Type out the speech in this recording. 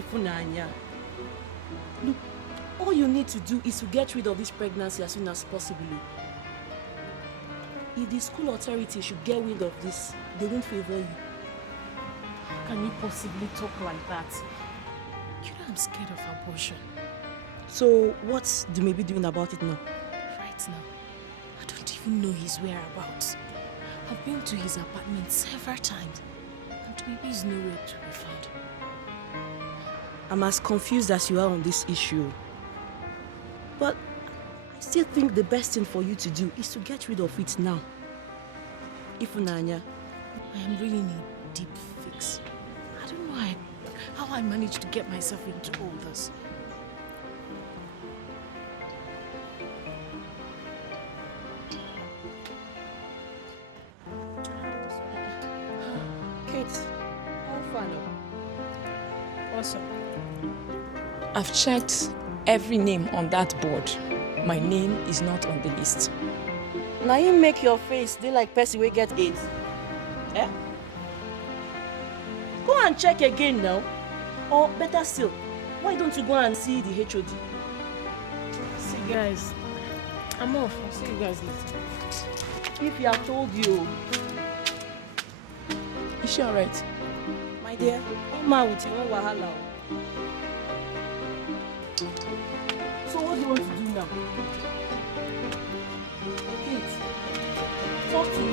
Ifonanya, look, all you need to do is to get rid of this pregnancy as soon as possible. If the school authority should get wind of this, they won't favor you. How can you possibly talk like that? You know I'm scared of abortion. So what's the maybe doing about it now? Right now, I don't even know his whereabouts. I've been to his apartment several times, and maybe he's nowhere to be found. I'm as confused as you are on this issue. But I still think the best thing for you to do is to get rid of it now. Ifonanya, I am really in a deep fix. I don't know how I managed to get myself into all this. Kate, how far now? Awesome. I've checked every name on that board. My name is not on the list. Now you make your face they like person we get AIDS. Eh? Go and check again now. Or better still, why don't you go and see the HOD? See guys, I'm off. I'll see you guys later. If he have told you. Is she alright? My dear, come out with your own wahala. So what do you want to do now? Kate, talk to me.